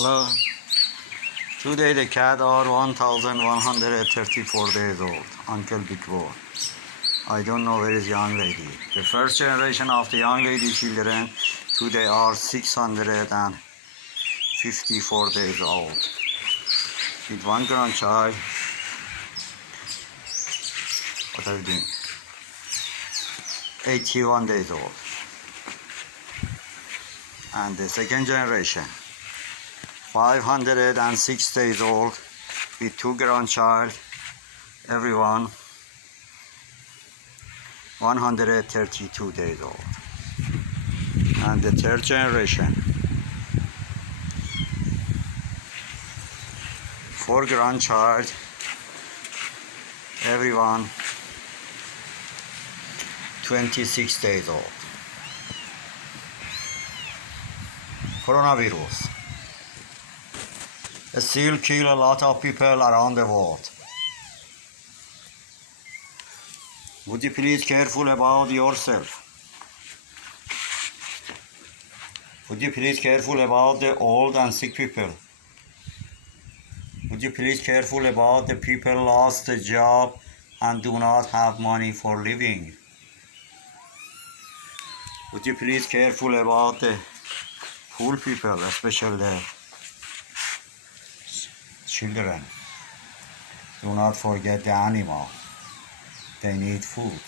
Hello. Today the cat are 1,134 days old. Uncle Big Boy. I don't know where is young lady. The first generation of the young lady children today are 654 days old. With one grandchild. What are you doing? 81 days old. And the second generation. 506 days old with two grandchild, everyone 132 days old. And the third generation, four grandchild, everyone 26 days old. Coronavirus still kill a lot of people around the world. Would you please careful about yourself? Would you please careful about the old and sick people? Would you please careful about the people lost the job and do not have money for living? Would you please careful about the poor people, especially the children? Do not forget the animal. They need food.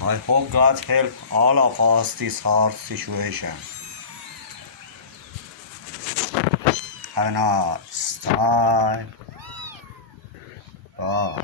I hope God help all of us this hard situation. Have a nice time. Bye.